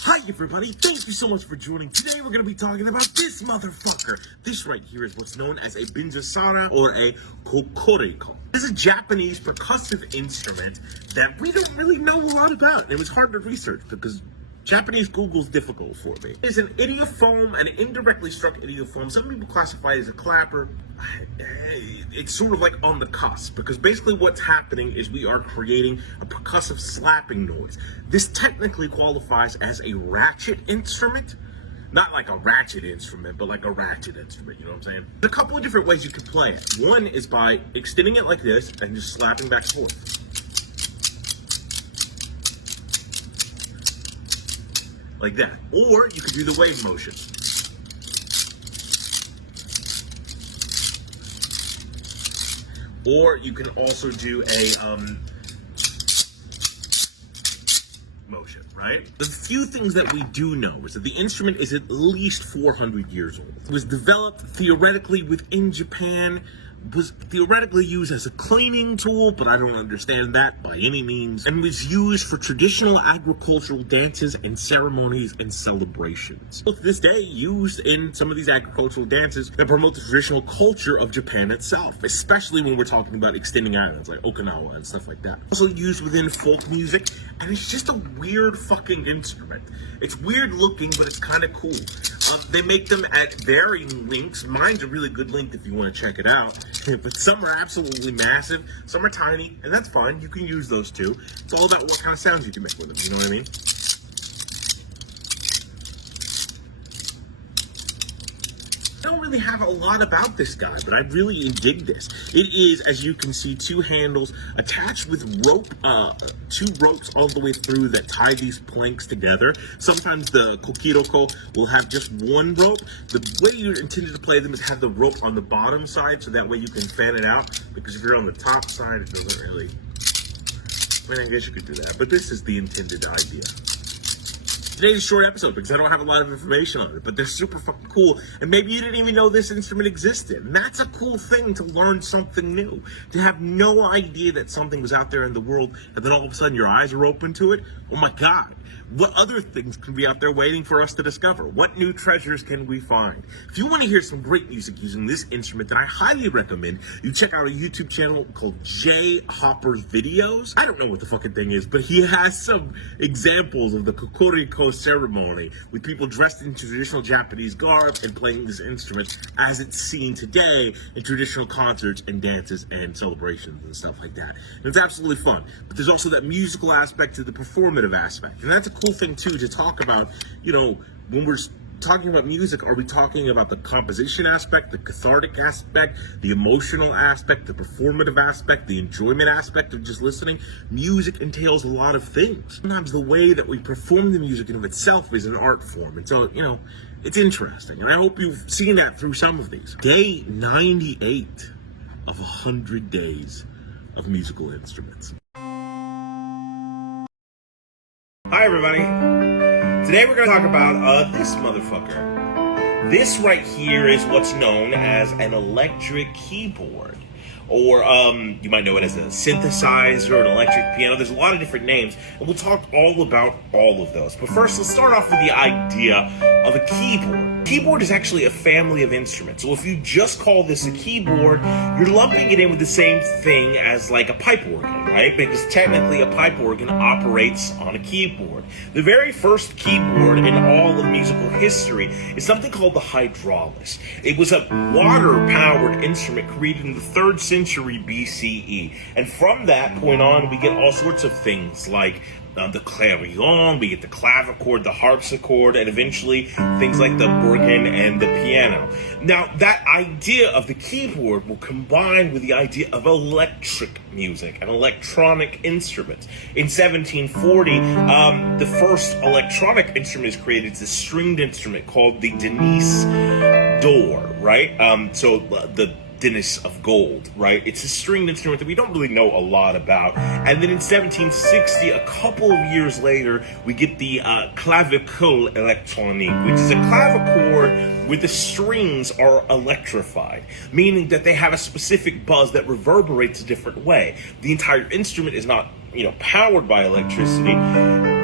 Hi everybody, thank you so much for joining. Today we're going to be talking about this motherfucker. This right here is what's known as a binjasara or a kokoriko. This is a Japanese percussive instrument that we don't really know a lot about. It was hard to research because Japanese Google's difficult for me. It's an idiophone, an indirectly struck idiophone. Some people classify it as a clapper. It's sort of like on the cusp, because basically what's happening is we are creating a percussive slapping noise. This technically qualifies as a ratchet instrument. Not like a ratchet instrument, but like a ratchet instrument, you know what I'm saying? There's a couple of different ways you can play it. One is by extending it like this and just slapping back and forth. Like that. Or you could do the wave motion. Or you can also do a motion, right? The few things that we do know is that the instrument is at least 400 years old. It was developed theoretically within Japan was theoretically used as a cleaning tool, but I don't understand that by any means, and was used for traditional agricultural dances and ceremonies and celebrations. To this day, used in some of these agricultural dances that promote the traditional culture of Japan itself, especially when we're talking about extending islands like Okinawa and stuff like that. Also used within folk music, and it's just a weird fucking instrument. It's weird looking, but it's kind of cool. They make them at varying lengths. Mine's a really good length if you want to check it out. But some are absolutely massive, some are tiny, and that's fine. You can use those too. It's all about what kind of sounds you can make with them, you know what I mean? I don't really have a lot about this guy, but I really dig this. It is, as you can see, two handles attached with rope, two ropes all the way through that tie these planks together. Sometimes the kokiroko will have just one rope. The way you're intended to play them is have the rope on the bottom side, so that way you can fan it out, because if you're on the top side, it doesn't really... I mean, I guess you could do that, but this is the intended idea. Today's a short episode because I don't have a lot of information on it, but they're super fucking cool. And maybe you didn't even know this instrument existed. And that's a cool thing, to learn something new. To have no idea that something was out there in the world, and then all of a sudden your eyes are open to it. Oh my God. What other things can be out there waiting for us to discover? What new treasures can we find? If you want to hear some great music using this instrument, then I highly recommend you check out a YouTube channel called J Hopper's Videos. I don't know what the fucking thing is, but he has some examples of the kokoriko ceremony with people dressed in traditional Japanese garb and playing this instrument as it's seen today in traditional concerts and dances and celebrations and stuff like that. And it's absolutely fun. But there's also that musical aspect to the performative aspect. And that's a cool thing too to talk about. You know, when we're talking about music, are we talking about the composition aspect, the cathartic aspect, the emotional aspect, the performative aspect, the enjoyment aspect of just listening? Music entails a lot of things. Sometimes the way that we perform the music in of itself is an art form, and so, you know, it's interesting, and I hope you've seen that through some of these. Day 98 of 100 days of musical instruments. Hi everybody. Today we're going to talk about this motherfucker. This right here is what's known as an electric keyboard. Or you might know it as a synthesizer, an electric piano. There's a lot of different names, and we'll talk all about all of those. But first, let's start off with the idea of a keyboard. Keyboard is actually a family of instruments. So if you just call this a keyboard, you're lumping it in with the same thing as like a pipe organ, right? Because technically a pipe organ operates on a keyboard. The very first keyboard in all of musical history is something called the hydraulis. It was a water-powered instrument created in the 3rd century BCE. And from that point on, we get all sorts of things like the clarion, we get the clavichord, the harpsichord, and eventually things like the organ and the piano. Now, that idea of the keyboard will combine with the idea of electric music and electronic instruments. In 1740, the first electronic instrument is created. It's a stringed instrument called the Denise d'Or, right? So the Dennis of Gold, right? It's a stringed instrument that we don't really know a lot about. And then in 1760, a couple of years later, we get the clavicule électronique, which is a clavichord where the strings are electrified, meaning that they have a specific buzz that reverberates a different way. The entire instrument is not, powered by electricity,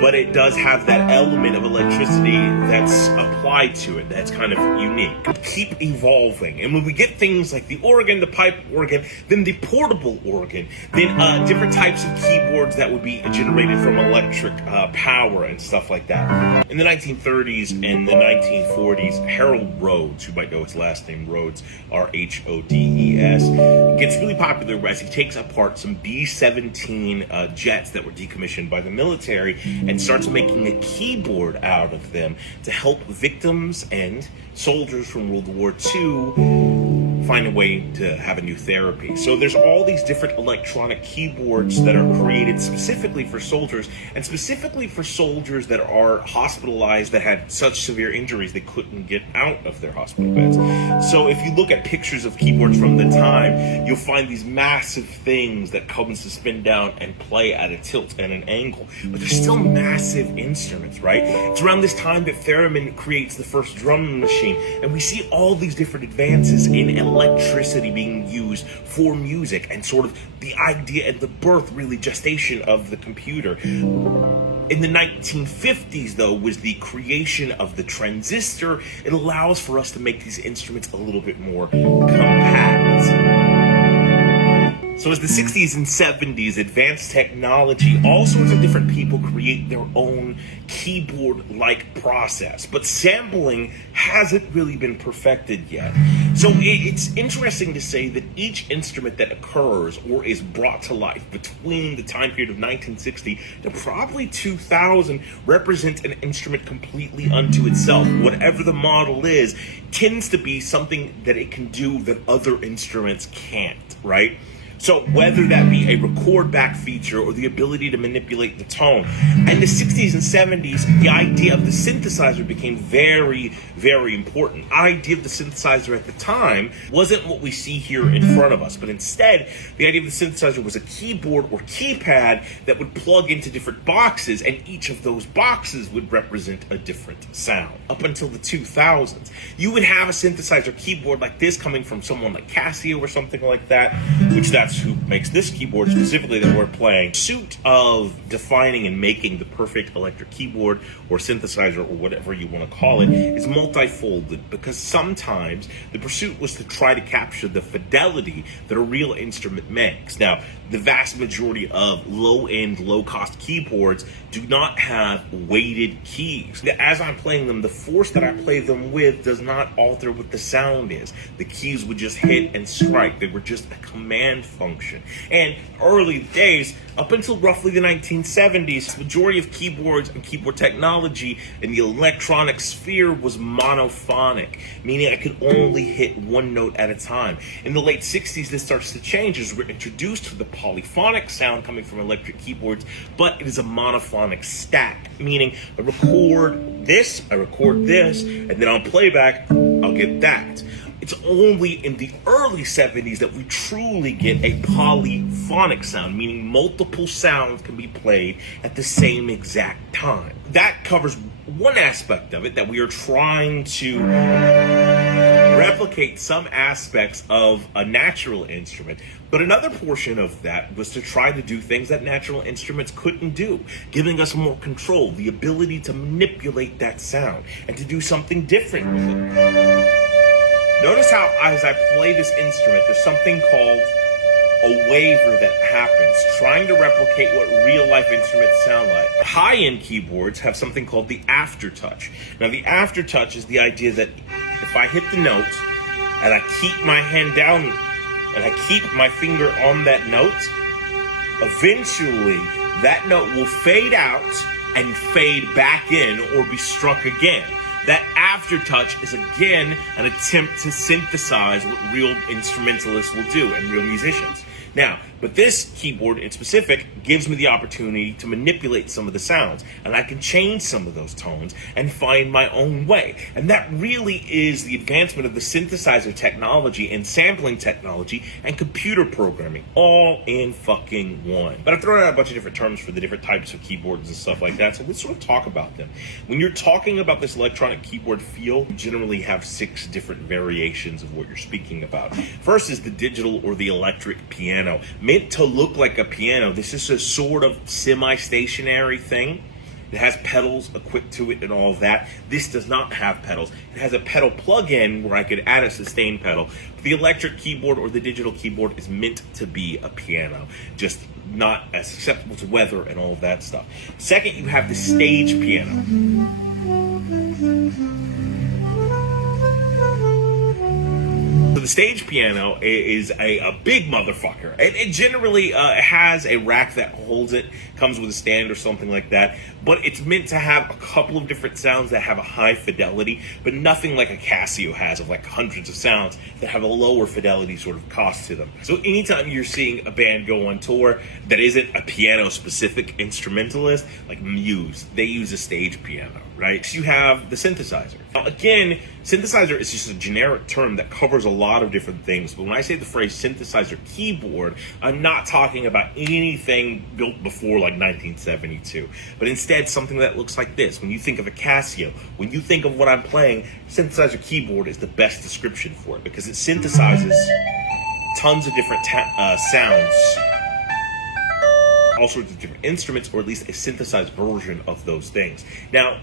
but it does have that element of electricity that's applied to it that's kind of unique. Keep evolving. And when we get things like the organ, the pipe organ, then the portable organ, then different types of keyboards that would be generated from electric power and stuff like that. In the 1930s and the 1940s, Harold Rhodes, you might know his last name, Rhodes, R-H-O-D-E-S, gets really popular as he takes apart some B-17 jets that were decommissioned by the military and starts making a keyboard out of them to help victims and soldiers from World War II find a way to have a new therapy. So there's all these different electronic keyboards that are created specifically for soldiers, and specifically for soldiers that are hospitalized, that had such severe injuries they couldn't get out of their hospital beds. So if you look at pictures of keyboards from the time, you'll find these massive things that come to spin down and play at a tilt and an angle. But they're still massive instruments, right? It's around this time that Theremin creates the first drum machine, and we see all these different advances in electricity being used for music, and sort of the idea and the birth, really, gestation of the computer. In the 1950s, though, was the creation of the transistor. It allows for us to make these instruments a little bit more compact. So as the 60s and 70s, advanced technology, all sorts of different people create their own keyboard-like process, but sampling hasn't really been perfected yet. So it's interesting to say that each instrument that occurs or is brought to life between the time period of 1960 to probably 2000 represents an instrument completely unto itself. Whatever the model is, tends to be something that it can do that other instruments can't, right? So whether that be a record back feature or the ability to manipulate the tone. In the 60s and 70s, the idea of the synthesizer became very, very important. The idea of the synthesizer at the time wasn't what we see here in front of us, but instead, the idea of the synthesizer was a keyboard or keypad that would plug into different boxes, and each of those boxes would represent a different sound. Up until the 2000s, you would have a synthesizer keyboard like this coming from someone like Casio or something like that, which that's who makes this keyboard specifically that we're playing. The pursuit of defining and making the perfect electric keyboard or synthesizer or whatever you want to call it is multifolded, because sometimes the pursuit was to try to capture the fidelity that a real instrument makes. Now, the vast majority of low-end, low-cost keyboards do not have weighted keys. As I'm playing them, the force that I play them with does not alter what the sound is. The keys would just hit and strike. They were just a command function. And early days, up until roughly the 1970s, the majority of keyboards and keyboard technology in the electronic sphere was monophonic, meaning I could only hit one note at a time. In the late 60s, this starts to change as we're introduced to the polyphonic sound coming from electric keyboards, but it is a monophonic stack, meaning I record this, and then on playback, I'll get that. It's only in the early 70s that we truly get a polyphonic sound, meaning multiple sounds can be played at the same exact time. That covers one aspect of it, that we are trying to replicate some aspects of a natural instrument. But another portion of that was to try to do things that natural instruments couldn't do, giving us more control, the ability to manipulate that sound, and to do something different with it. Notice how, as I play this instrument, there's something called a waver that happens, trying to replicate what real-life instruments sound like. High-end keyboards have something called the aftertouch. Now, the aftertouch is the idea that if I hit the note, and I keep my hand down, and I keep my finger on that note, eventually, that note will fade out and fade back in or be struck again. That aftertouch is again an attempt to synthesize what real instrumentalists will do and real musicians. Now, but this keyboard in specific gives me the opportunity to manipulate some of the sounds, and I can change some of those tones and find my own way. And that really is the advancement of the synthesizer technology and sampling technology and computer programming all in fucking one. But I've thrown out a bunch of different terms for the different types of keyboards and stuff like that, so let's sort of talk about them. When you're talking about this electronic keyboard feel, you generally have 6 different variations of what you're speaking about. First is the digital or the electric piano. Meant to look like a piano, this is a sort of semi-stationary thing. It has pedals equipped to it and all of that. This does not have pedals. It has a pedal plug-in where I could add a sustain pedal. The electric keyboard or the digital keyboard is meant to be a piano, just not as susceptible to weather and all of that stuff. Second, you have the stage piano. So the stage piano is a big motherfucker. It generally has a rack that holds it, comes with a stand or something like that, but it's meant to have a couple of different sounds that have a high fidelity, but nothing like a Casio has of like hundreds of sounds that have a lower fidelity sort of cost to them. So anytime you're seeing a band go on tour that isn't a piano-specific instrumentalist, like Muse, they use a stage piano, right? So you have the synthesizer. Now, again, synthesizer is just a generic term that covers a lot of different things, but when I say the phrase synthesizer keyboard, I'm not talking about anything built before like 1972, but instead something that looks like this. When you think of a Casio, when you think of what I'm playing, synthesizer keyboard is the best description for it because it synthesizes tons of different sounds, all sorts of different instruments, or at least a synthesized version of those things. Now,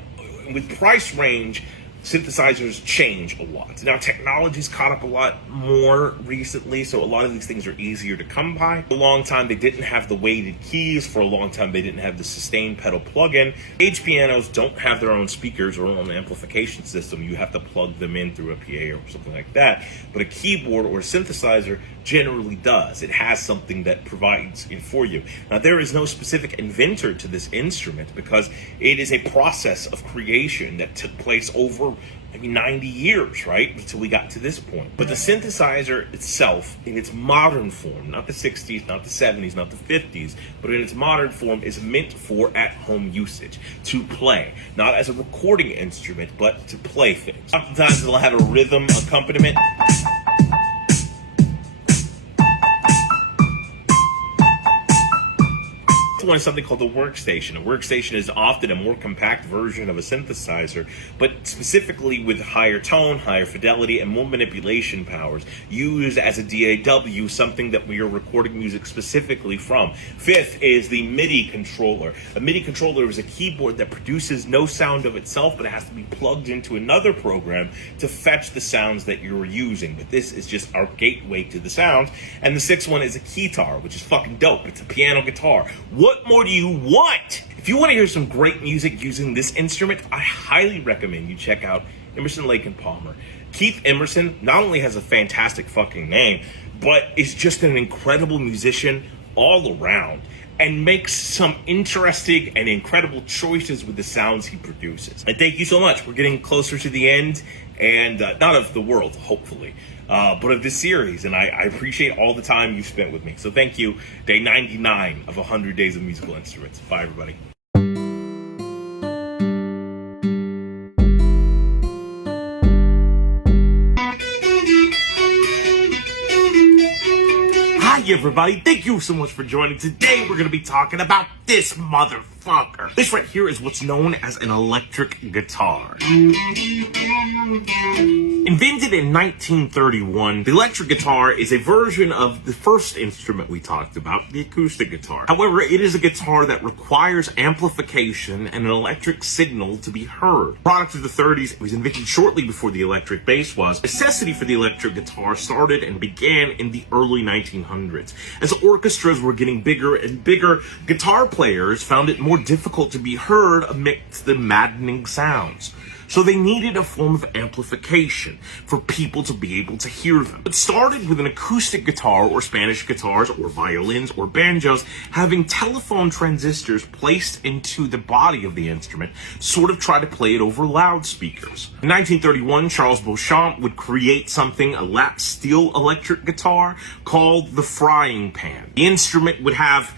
with price range, synthesizers change a lot. Now, technology's caught up a lot more recently, so a lot of these things are easier to come by. For a long time, they didn't have the weighted keys. For a long time, they didn't have the sustain pedal plug-in. Stage pianos don't have their own speakers or own amplification system. You have to plug them in through a PA or something like that. But a keyboard or a synthesizer generally does. It has something that provides it for you. Now, there is no specific inventor to this instrument because it is a process of creation that took place over 90 years, right? Until we got to this point. But the synthesizer itself, in its modern form, not the 60s, not the 70s, not the 50s, but in its modern form, is meant for at-home usage, to play. Not as a recording instrument, but to play things. Sometimes it'll have a rhythm accompaniment. One is something called the workstation. A workstation is often a more compact version of a synthesizer, but specifically with higher tone, higher fidelity, and more manipulation powers, used as a DAW, something that we are recording music specifically from. Fifth is the MIDI controller. A MIDI controller is a keyboard that produces no sound of itself, but it has to be plugged into another program to fetch the sounds that you're using. But this is just our gateway to the sounds. And the sixth one is a keytar, which is fucking dope. It's a piano guitar. What more do you want? If you want to hear some great music using this instrument, I highly recommend you check out Emerson, Lake and Palmer. Keith Emerson not only has a fantastic fucking name, but is just an incredible musician all around and makes some interesting and incredible choices with the sounds he produces. And thank you so much. We're getting closer to the end, and not of the world, hopefully, but of this series, and I appreciate all the time you spent with me. So thank you. Day 99 of 100 Days of Musical Instruments. Bye, everybody. Hi, everybody. Thank you so much for joining. Today, we're going to be talking about this motherfucker. This right here is what's known as an electric guitar. Invented in 1931, the electric guitar is a version of the first instrument we talked about, the acoustic guitar. However, it is a guitar that requires amplification and an electric signal to be heard. Product of the 30s, it was invented shortly before the electric bass was. Necessity for the electric guitar started and began in the early 1900s. As orchestras were getting bigger and bigger, guitar players found it more difficult to be heard amidst the maddening sounds. So they needed a form of amplification for people to be able to hear them. It started with an acoustic guitar or Spanish guitars or violins or banjos having telephone transistors placed into the body of the instrument, sort of try to play it over loudspeakers. In 1931, Charles Beauchamp would create something, a lap steel electric guitar called the frying pan. The instrument would have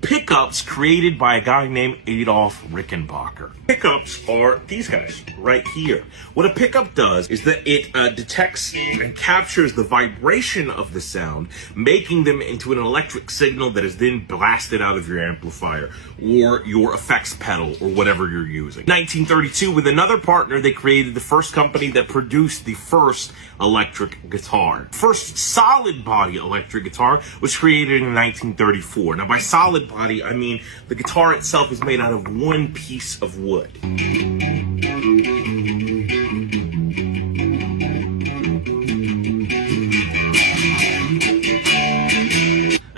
pickups created by a guy named Adolf Rickenbacker. Pickups are these guys right here. What a pickup does is that it detects and captures the vibration of the sound, making them into an electric signal that is then blasted out of your amplifier or your effects pedal or whatever you're using. 1932, with another partner, they created the first company that produced the first electric guitar. First solid body electric guitar was created in 1934. Now, by solid body, I mean the guitar itself is made out of one piece of wood.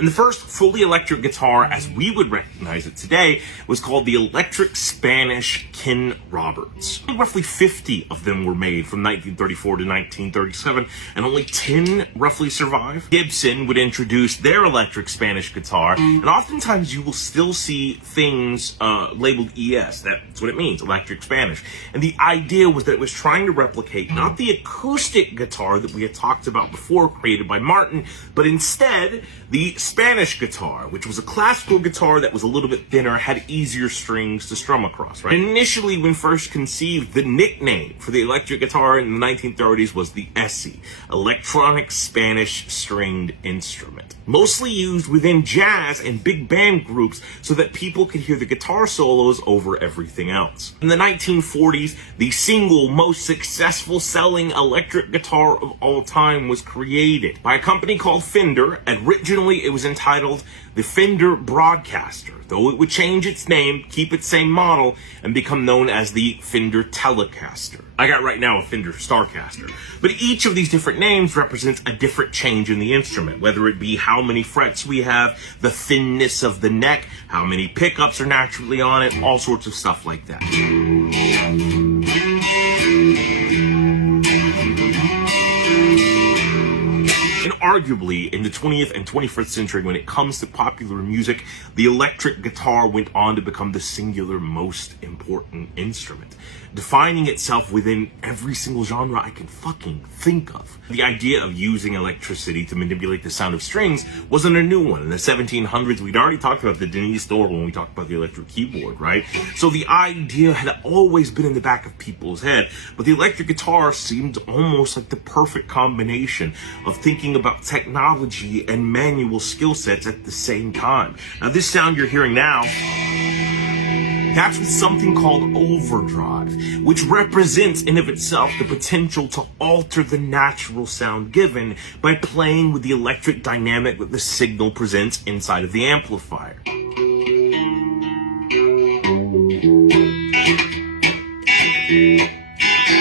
And the first fully electric guitar, as we would recognize it today, was called the Electric Spanish Ken Roberts. Roughly 50 of them were made from 1934 to 1937, and only 10 roughly survive. Gibson would introduce their electric Spanish guitar, and oftentimes you will still see things labeled ES. That's what it means, electric Spanish. And the idea was that it was trying to replicate not the acoustic guitar that we had talked about before, created by Martin, but instead the Spanish guitar, which was a classical guitar that was a little bit thinner, had easier strings to strum across, right? Initially, when first conceived, the nickname for the electric guitar in the 1930s was the ESSI, Electronic Spanish Stringed Instrument. Mostly used within jazz and big band groups so that people could hear the guitar solos over everything else. In the 1940s, the single most successful selling electric guitar of all time was created by a company called Fender. Originally, it was entitled the Fender Broadcaster, though it would change its name, keep its same model, and become known as the Fender Telecaster. I got right now a Fender Starcaster. But each of these different names represents a different change in the instrument, whether it be how many frets we have, the thinness of the neck, how many pickups are naturally on it, all sorts of stuff like that. And arguably, in the 20th and 21st century, when it comes to popular music, the electric guitar went on to become the singular most important instrument, defining itself within every single genre I can fucking think of. The idea of using electricity to manipulate the sound of strings wasn't a new one. In the 1700s, we'd already talked about the Denise Door when we talked about the electric keyboard, right? So the idea had always been in the back of people's head, but the electric guitar seemed almost like the perfect combination of thinking about technology and manual skill sets at the same time. Now, this sound you're hearing now, that's with something called overdrive, which represents in of itself the potential to alter the natural sound given by playing with the electric dynamic that the signal presents inside of the amplifier.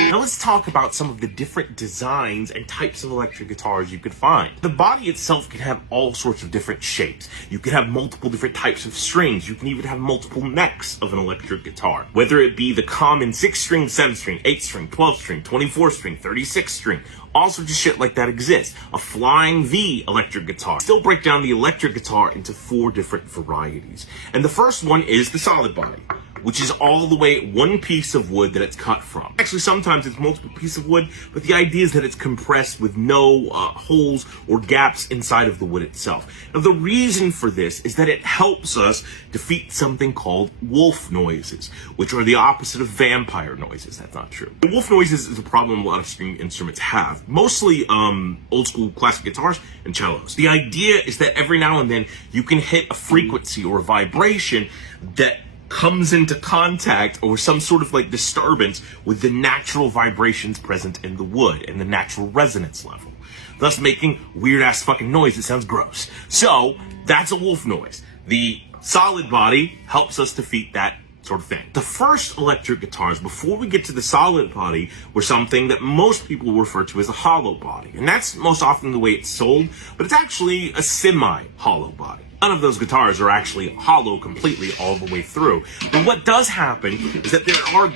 Now let's talk about some of the different designs and types of electric guitars you could find. The body itself can have all sorts of different shapes. You can have multiple different types of strings. You can even have multiple necks of an electric guitar. Whether it be the common 6-string, 7-string, 8-string, 12-string, 24-string, 36-string, all sorts of shit like that exists. A flying V electric guitar. Still break down the electric guitar into 4 different varieties. And the first one is the solid body, which is all the way one piece of wood that it's cut from. Actually, sometimes it's multiple pieces of wood, but the idea is that it's compressed with no holes or gaps inside of the wood itself. Now, the reason for this is that it helps us defeat something called wolf noises, which are the opposite of vampire noises. That's not true. The wolf noises is a problem a lot of string instruments have, mostly old school classic guitars and cellos. The idea is that every now and then you can hit a frequency or a vibration that comes into contact or some sort of like disturbance with the natural vibrations present in the wood and the natural resonance level, thus making weird ass fucking noise that sounds gross. So that's a wolf noise. The solid body helps us defeat that sort of thing. The first electric guitars, before we get to the solid body, were something that most people refer to as a hollow body. And that's most often the way it's sold, but it's actually a semi-hollow body. None of those guitars are actually hollow completely all the way through. But what does happen is that there are,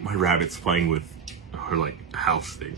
my rabbit's playing with her like house thing,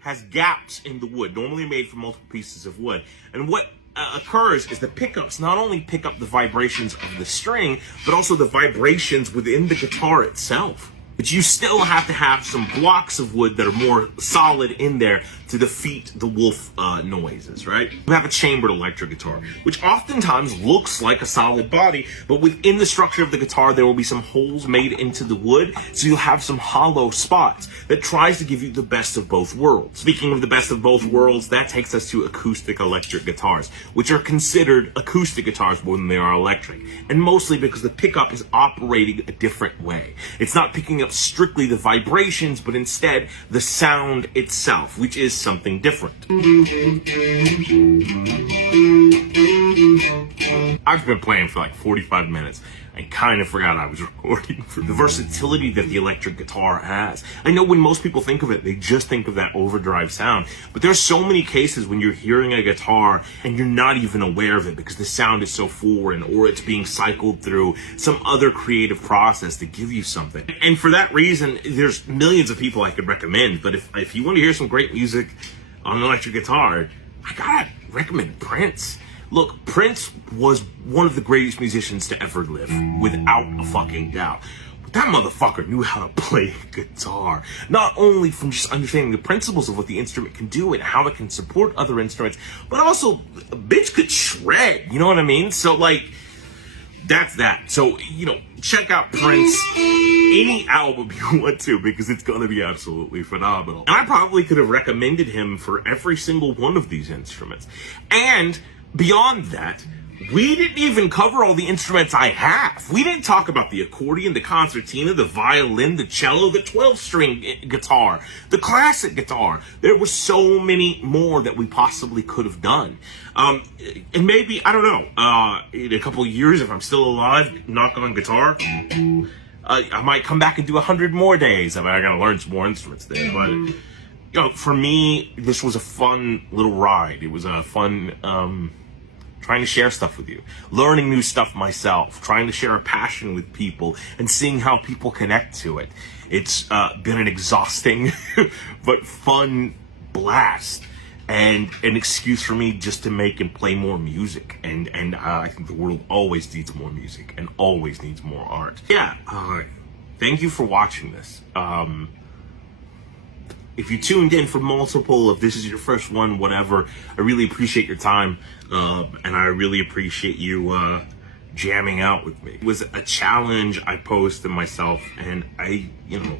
has gaps in the wood, normally made from multiple pieces of wood. And what occurs is the pickups not only pick up the vibrations of the string, but also the vibrations within the guitar itself. But you still have to have some blocks of wood that are more solid in there to defeat the wolf noises, right? You have a chambered electric guitar, which oftentimes looks like a solid body, but within the structure of the guitar, there will be some holes made into the wood, so you'll have some hollow spots that tries to give you the best of both worlds. Speaking of the best of both worlds, that takes us to acoustic electric guitars, which are considered acoustic guitars more than they are electric, and mostly because the pickup is operating a different way. It's not picking up strictly the vibrations, but instead the sound itself, which is something different. I've been playing for like 45 minutes. I kind of forgot I was recording. For the versatility that the electric guitar has. I know when most people think of it, they just think of that overdrive sound. But there's so many cases when you're hearing a guitar and you're not even aware of it because the sound is so foreign, or it's being cycled through some other creative process to give you something. And for that reason, there's millions of people I could recommend. But if you want to hear some great music on an electric guitar, I gotta recommend Prince. Look, Prince was one of the greatest musicians to ever live, without a fucking doubt. But that motherfucker knew how to play guitar. Not only from just understanding the principles of what the instrument can do and how it can support other instruments, but also, a bitch could shred, you know what I mean? So, like, that's that. So, you know, check out Prince, any album you want to, because it's gonna be absolutely phenomenal. And I probably could have recommended him for every single one of these instruments. And beyond that, we didn't even cover all the instruments I have. We didn't talk about the accordion, the concertina, the violin, the cello, the 12-string guitar, the classic guitar. There were so many more that we possibly could have done. And maybe, I don't know, in a couple of years, if I'm still alive, knock on guitar, I might come back and do 100 more days. I mean, I gotta learn some more instruments there, but you know, for me, this was a fun little ride. It was a fun, trying to share stuff with you, learning new stuff myself, trying to share a passion with people, and seeing how people connect to it. It's been an exhausting but fun blast, and an excuse for me just to make and play more music. And I think the world always needs more music and always needs more art. Yeah, thank you for watching this. If you tuned in for multiple, if this is your first one, whatever, I really appreciate your time, and I really appreciate you jamming out with me. It was a challenge I posed to myself, and I, you know,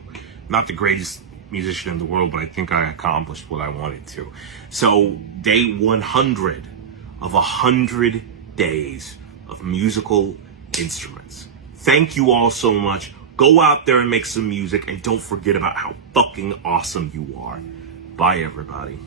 not the greatest musician in the world, but I think I accomplished what I wanted to. So, day 100 of 100 days of musical instruments. Thank you all so much. Go out there and make some music, and don't forget about how fucking awesome you are. Bye, everybody.